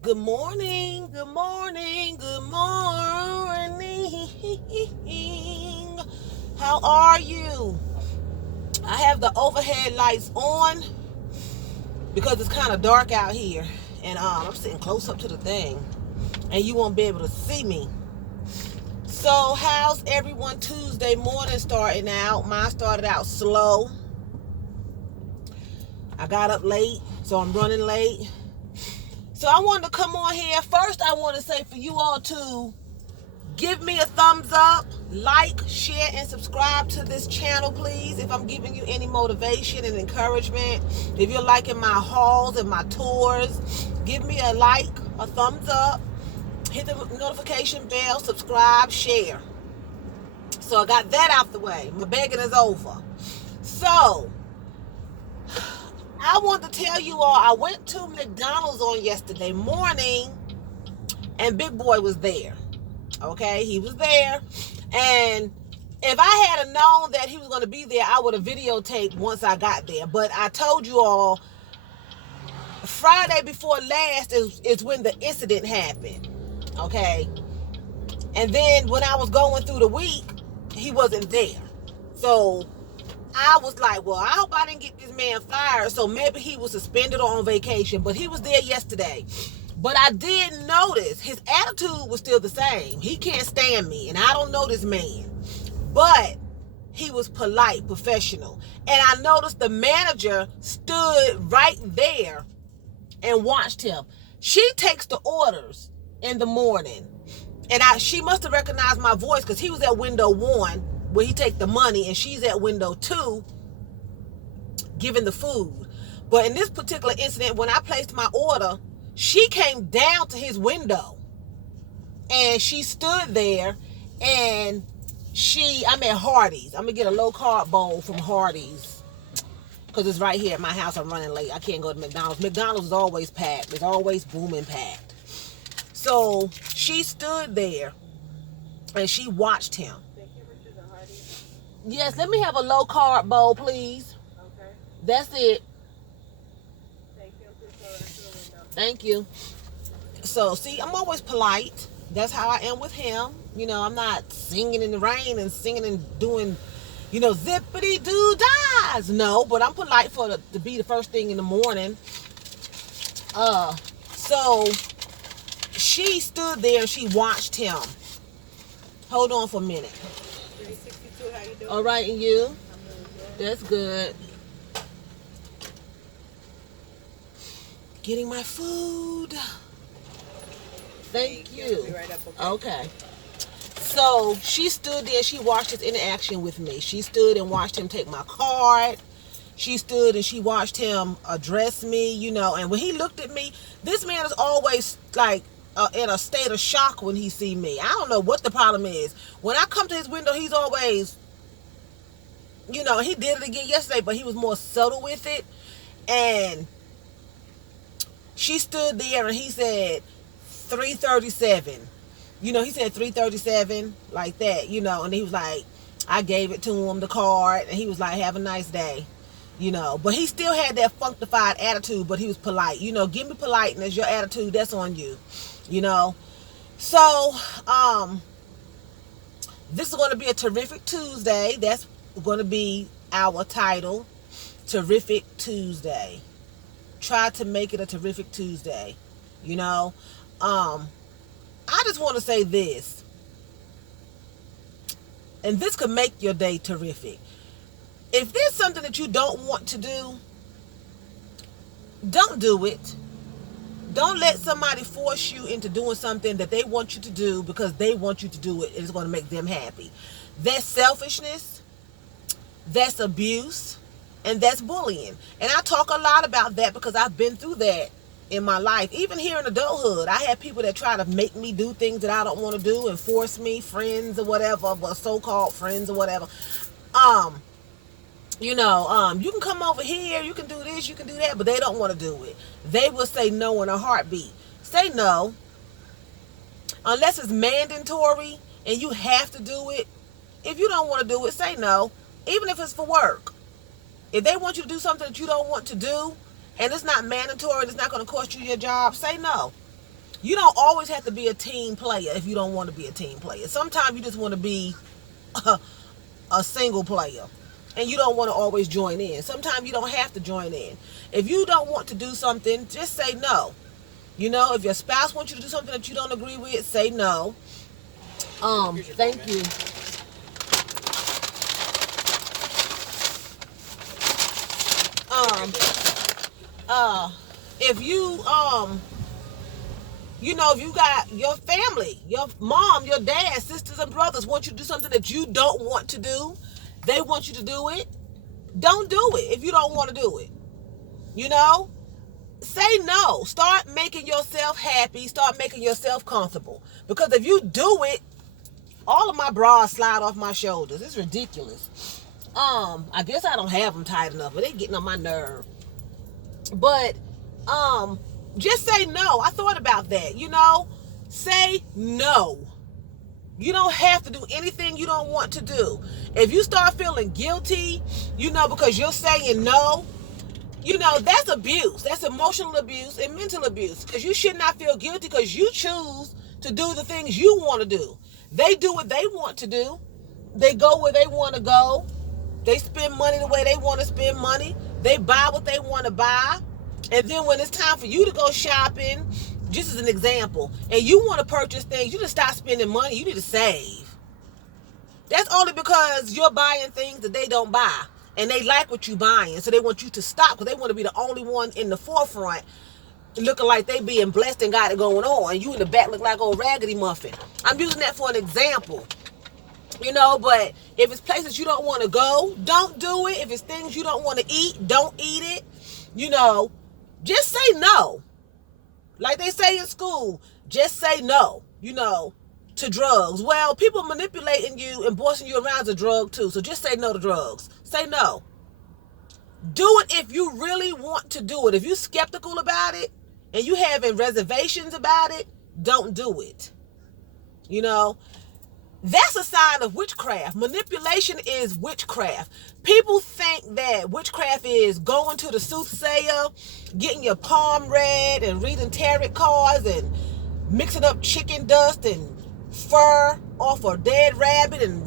Good morning, good morning, good morning. How are you? I have the overhead lights on because it's kind of dark out here. And I'm sitting close up to the thing. And you won't be able to see me. So how's everyone Tuesday morning starting out? Mine started out slow. I got up late, so I'm running late. So I wanted to come on here. First, I want to say for you all to give me a thumbs up, like, share, and subscribe to this channel, please. If I'm giving you any motivation and encouragement, if you're liking my hauls and my tours, give me a like, a thumbs up, hit the notification bell, subscribe, share. So I got that out the way. My begging is over. So I want to tell you all, I went to McDonald's on yesterday morning and Big Boy was there. Okay, he was there. And if I had known that he was going to be there, I would have videotaped once I got there. But I told you all, Friday before last is when the incident happened. Okay. And then when I was going through the week, he wasn't there. So I was like, well, I hope I didn't get this man fired. So maybe he was suspended or on vacation. But he was there yesterday. But I did notice his attitude was still the same. He can't stand me, and I don't know this man. But he was polite, professional. And I noticed the manager stood right there and watched him. She takes the orders in the morning. And she must have recognized my voice because he was at window 1 where he take the money, and she's at window 2 giving the food. But in this particular incident, when I placed my order, she came down to his window and she stood there, and I'm at Hardee's. I'm gonna get a low carb bowl from Hardee's because it's right here at my house. I'm running late. I can't go to McDonald's. McDonald's is always packed. It's always booming packed. So she stood there and she watched him. Yes, let me have a low carb bowl, please. Okay. That's it. Thank you. So, see, I'm always polite. That's how I am with him. You know, I'm not singing in the rain and singing and doing, zippity doo dahs. No, but I'm polite to be the first thing in the morning. So she stood there and she watched him. Hold on for a minute. 362, how you doing? All right, and you? I'm doing good. That's good. Getting my food. Thank you. Be right up, okay. So she stood there. She watched his interaction with me. She stood and watched him take my card. She stood and she watched him address me, And when he looked at me, this man is always like in a state of shock when he see me. I don't know what the problem is. When I come to his window, he's always, he did it again yesterday, but he was more subtle with it. And she stood there and he said 337. He said 337 like that, and he was like, I gave it to him, the card, and he was like, have a nice day, But he still had that funkified attitude, but he was polite. Give me politeness, your attitude, that's on you, So, this is going to be a terrific Tuesday. That's going to be our title, Terrific Tuesday. Try to make it a terrific Tuesday. I just want to say this, and this could make your day terrific. If there's something that you don't want to do, don't do it. Don't let somebody force you into doing something that they want you to do because they want you to do it and it's going to make them happy. That's selfishness, that's abuse, and that's bullying. And I talk a lot about that because I've been through that in my life. Even here in adulthood, I had people that try to make me do things that I don't want to do and force me, friends or whatever, but so-called friends or whatever. You can come over here, you can do this, you can do that, but they don't want to do it. They will say no in a heartbeat. Say no. Unless it's mandatory and you have to do it. If you don't want to do it, say no. Even if it's for work. If they want you to do something that you don't want to do, and it's not mandatory, and it's not going to cost you your job, say no. You don't always have to be a team player if you don't want to be a team player. Sometimes you just want to be a single player and you don't want to always join in. Sometimes you don't have to join in. If you don't want to do something, just say no. You know, if your spouse wants you to do something that you don't agree with, say no. Thank you. If you if you got your family, your mom, your dad, sisters and brothers want you to do something that you don't want to do, they want you to do it, don't do it if you don't want to do it. You know? Say no. Start making yourself happy. Start making yourself comfortable. Because if you do it, all of my bras slide off my shoulders. It's ridiculous. I guess I don't have them tight enough, but they getting on my nerve. But just say no. I thought about that. Say no. You don't have to do anything you don't want to do. If you start feeling guilty, because you're saying no, that's abuse. That's emotional abuse and mental abuse. Because you should not feel guilty because you choose to do the things you want to do. They do what they want to do. They go where they want to go. They spend money the way they want to spend money. They buy what they want to buy. And then when it's time for you to go shopping, just as an example, and you want to purchase things, you just stop spending money. You need to save. That's only because you're buying things that they don't buy. And they like what you're buying. So they want you to stop because they want to be the only one in the forefront looking like they being blessed and got it going on. And you in the back look like old raggedy muffin. I'm using that for an example. But if it's places you don't want to go, don't do it. If it's things you don't want to eat, don't eat it. Just say no. Like they say in school, just say no, to drugs. Well, people manipulating you and bossing you around is a drug too. So just say no to drugs. Say no. Do it if you really want to do it. If you're skeptical about it and you having reservations about it, don't do it. That's a sign of witchcraft. Manipulation is witchcraft. People think that witchcraft is going to the soothsayer, getting your palm read and reading tarot cards and mixing up chicken dust and fur off a dead rabbit and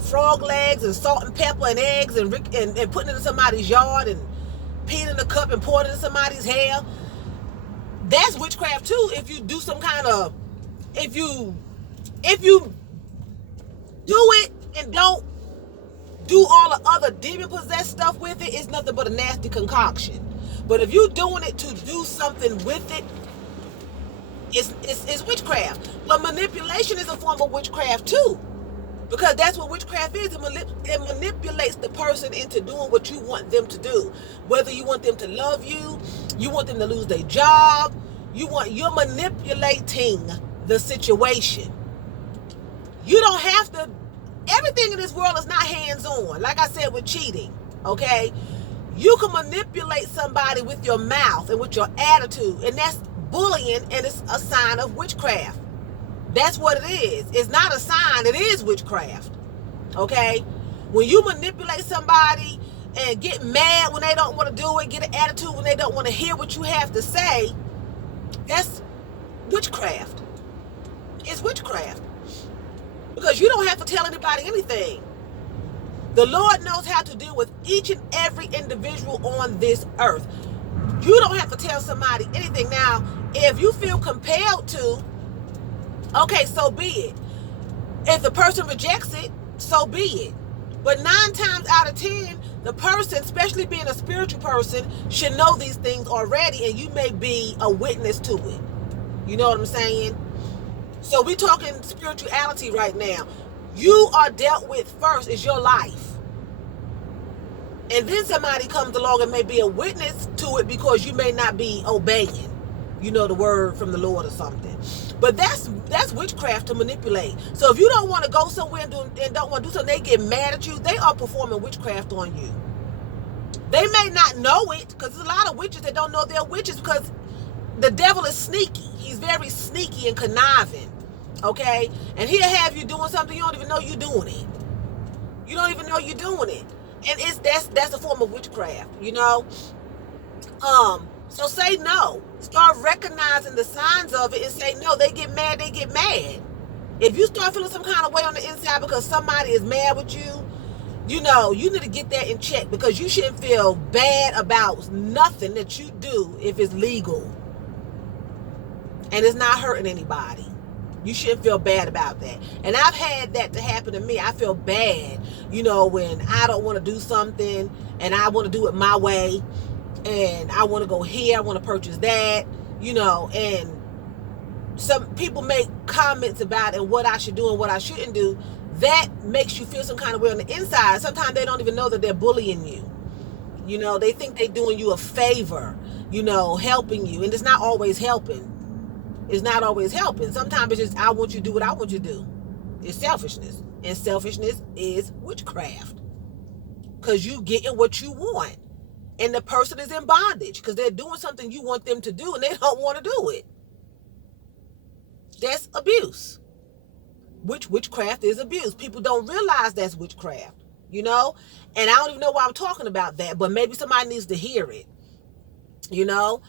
frog legs and salt and pepper and eggs and putting it in somebody's yard and peeing in a cup and pouring it in somebody's hair. That's witchcraft too. If you do if you do it and don't do all the other demon-possessed stuff with it, it's nothing but a nasty concoction. But if you're doing it to do something with it, it's witchcraft. But manipulation is a form of witchcraft too. Because that's what witchcraft is. It manipulates the person into doing what you want them to do. Whether you want them to love you, you want them to lose their job, you're manipulating the situation. You don't have to, everything in this world is not hands-on. Like I said with cheating, okay? You can manipulate somebody with your mouth and with your attitude, and that's bullying, and it's a sign of witchcraft. That's what it is. It's not a sign, it is witchcraft, okay? When you manipulate somebody and get mad when they don't want to do it, get an attitude when they don't want to hear what you have to say, that's witchcraft. It's witchcraft. Because you don't have to tell anybody anything. The Lord knows how to deal with each and every individual on this earth. You don't have to tell somebody anything. Now, if you feel compelled to, okay, so be it. If the person rejects it, so be it. But 9 times out of 10, the person, especially being a spiritual person, should know these things already, and you may be a witness to it. You know what I'm saying? So we're talking spirituality right now. You are dealt with first is your life. And then somebody comes along and may be a witness to it because you may not be obeying, the word from the Lord or something. But that's witchcraft to manipulate. So if you don't want to go somewhere and don't want to do something, they get mad at you. They are performing witchcraft on you. They may not know it, because there's a lot of witches that don't know they're witches, because the devil is sneaky. He's very sneaky and conniving, okay? And he'll have you doing something you don't even know you're doing it. You don't even know you're doing it. And that's a form of witchcraft, So say no. start recognizing the signs of it and say, no, they get mad, they get mad. If you start feeling some kind of way on the inside because somebody is mad with you, you know, you need to get that in check, because you shouldn't feel bad about nothing that you do if it's legal and it's not hurting anybody. You shouldn't feel bad about that. And I've had that to happen to me. I feel bad, you know, when I don't want to do something and I want to do it my way, and I want to go here, I want to purchase that, you know, and some people make comments about and what I should do and what I shouldn't do. That makes you feel some kind of way on the inside. Sometimes they don't even know that they're bullying you. You know, they think they're doing you a favor, you know, helping you. And it's not always helping. It's not always helping. Sometimes it's just, I want you to do what I want you to do. It's selfishness. And selfishness is witchcraft. Because you getting what you want. And the person is in bondage because they're doing something you want them to do and they don't want to do it. That's abuse. Witchcraft is abuse. People don't realize that's witchcraft, you know? And I don't even know why I'm talking about that, but maybe somebody needs to hear it, you know?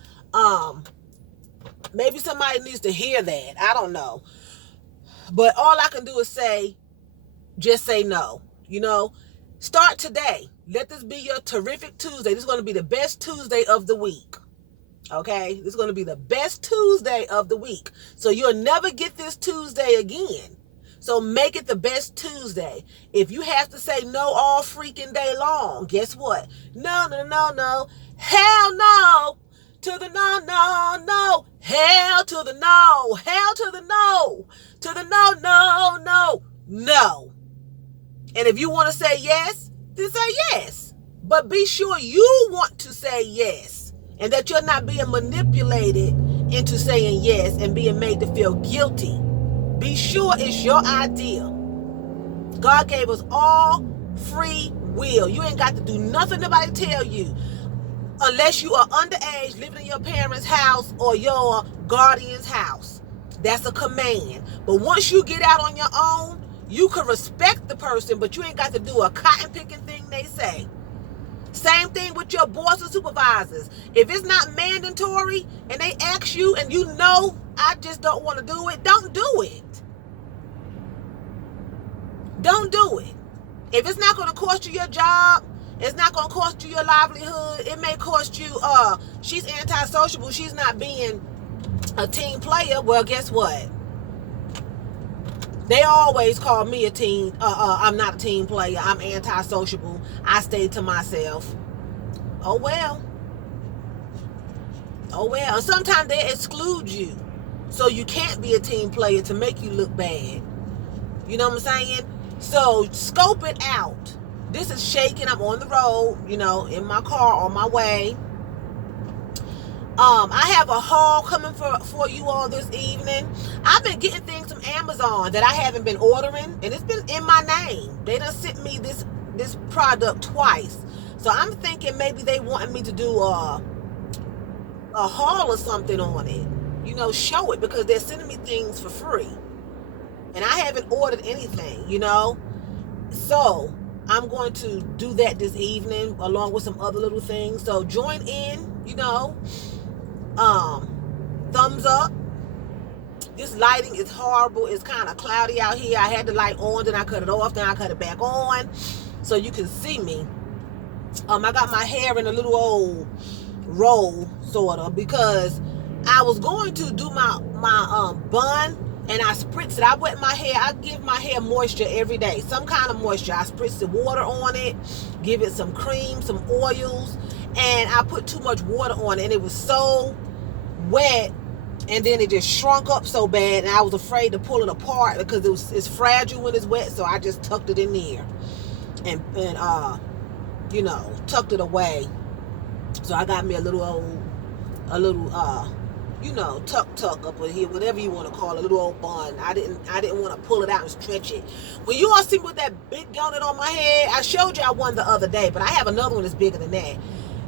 Maybe somebody needs to hear that. I don't know. But all I can do is say, just say no, you know? Start today. Let this be your terrific Tuesday. This is going to be the best Tuesday of the week. Okay? This is going to be the best Tuesday of the week. So you'll never get this Tuesday again. So make it the best Tuesday. If you have to say no all freaking day long, guess what? No, no, no, no. Hell no. To the no, no, no. Hell to the no. Hell to the no. To the no, no, no. No. And if you want to say yes, then say yes. But be sure you want to say yes. And that you're not being manipulated into saying yes and being made to feel guilty. Be sure it's your idea. God gave us all free will. You ain't got to do nothing nobody tell you. Unless you are underage, living in your parents' house or your guardian's house. That's a command. But once you get out on your own, you can respect the person, but you ain't got to do a cotton picking thing they say. Same thing with your boss or supervisors. If it's not mandatory and they ask you and you know, I just don't want to do it, don't do it. Don't do it. If it's not going to cost you your job, it's not going to cost you your livelihood. It may cost you, she's antisocial, she's not being a team player. Well, guess what? They always call me a team. I'm not a team player. I'm antisocial. I stay to myself. Oh well. Oh well. And sometimes they exclude you, so you can't be a team player to make you look bad. You know what I'm saying? So scope it out. This is shaking. I'm on the road. You know, in my car on my way. I have a haul coming for you all this evening. I've been getting things from Amazon that I haven't been ordering, and it's been in my name. They done sent me this product twice. So I'm thinking maybe they wanted me to do a haul or something on it. You know, show it, because they're sending me things for free. And I haven't ordered anything, you know. So I'm going to do that this evening along with some other little things. So join in, you know. Thumbs up. This lighting is horrible. It's kind of cloudy out here. I had the light on, then I cut it off, then I cut it back on so you can see me. I got my hair in a little old roll, sort of, because I was going to do my bun, and I spritz it. I wet my hair. I give my hair moisture every day, some kind of moisture. I spritz the water on it, give it some cream, some oils, and I put too much water on it, and it was so wet, and then it just shrunk up so bad, and I was afraid to pull it apart because it's fragile when it's wet. So I just tucked it in there and you know, tucked it away. So I got me a little you know, tuck up in here, whatever you want to call it, a little old bun. I didn't want to pull it out and stretch it. When you all see me with that big donut on my head, I showed you one the other day, but I have another one that's bigger than that.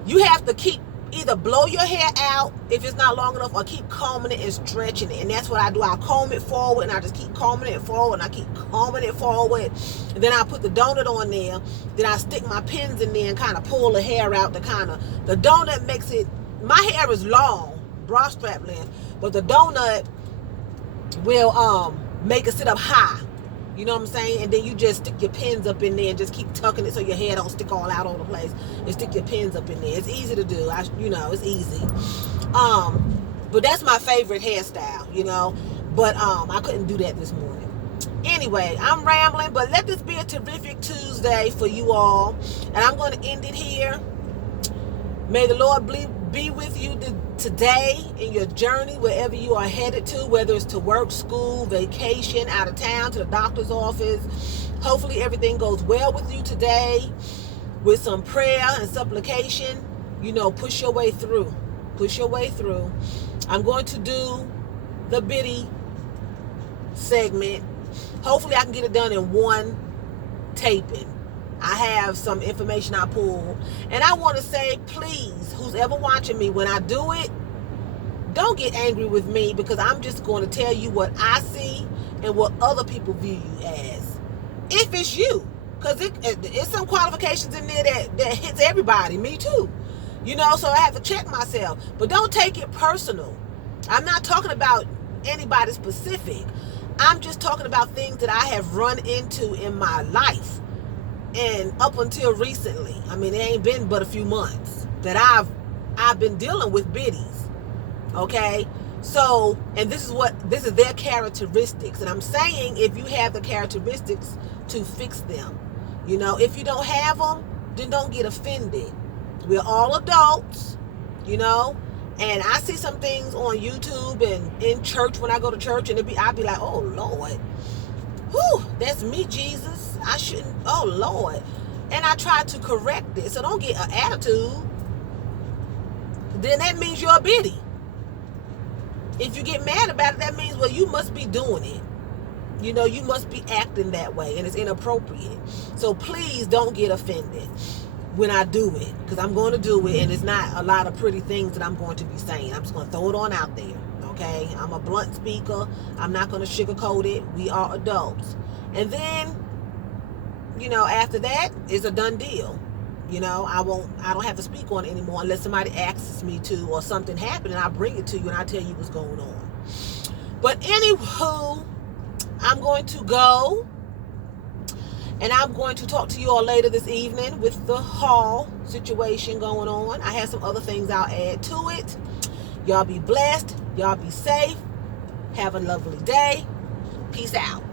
You have to keep either blow your hair out if it's not long enough, or keep combing it and stretching it. And that's what I do. I comb it forward, and I just keep combing it forward, and I keep combing it forward. And then I put the donut on there. Then I stick my pins in there and kind of pull the hair out. The donut makes it, my hair is long, bra strap length, but the donut will make it sit up high. You know what I'm saying? And then you just stick your pins up in there and just keep tucking it so your hair don't stick all out over the place. And stick your pins up in there. It's easy to do. It's easy. But that's my favorite hairstyle, But I couldn't do that this morning. Anyway, I'm rambling, but let this be a terrific Tuesday for you all. And I'm going to end it here. May the Lord be with you today in your journey, wherever you are headed to, whether it's to work, school, vacation, out of town, to the doctor's office. Hopefully everything goes well with you today. With some prayer and supplication, push your way through. Push your way through. I'm going to do the Biddy segment. Hopefully I can get it done in one taping. I have some information I pulled. And I want to say, please, who's ever watching me, when I do it, don't get angry with me, because I'm just going to tell you what I see and what other people view you as. If it's you. Because it's some qualifications in there that hits everybody. Me too. So I have to check myself. But don't take it personal. I'm not talking about anybody specific. I'm just talking about things that I have run into in my life. And up until recently, it ain't been but a few months that I've been dealing with biddies. Okay? So, and this is their characteristics. And I'm saying, if you have the characteristics, to fix them. If you don't have them, then don't get offended. We're all adults, and I see some things on YouTube and in church when I go to church, and I'll be like, oh Lord, whew, that's me, Jesus. I shouldn't, oh Lord. And I try to correct it. So don't get an attitude. Then that means you're a biddy. If you get mad about it, that means, well, you must be doing it. You must be acting that way, and it's inappropriate. So please don't get offended when I do it, because I'm going to do it, and it's not a lot of pretty things that I'm going to be saying. I'm just going to throw it on out there, okay? I'm a blunt speaker. I'm not going to sugarcoat it. We are adults. And then, after that, it's a done deal. I don't have to speak on it anymore unless somebody asks me to, or something happened, and I bring it to you and I tell you what's going on. But anywho, I'm going to go, and I'm going to talk to you all later this evening with the haul situation going on. I have some other things I'll add to it. Y'all be blessed. Y'all be safe. Have a lovely day. Peace out.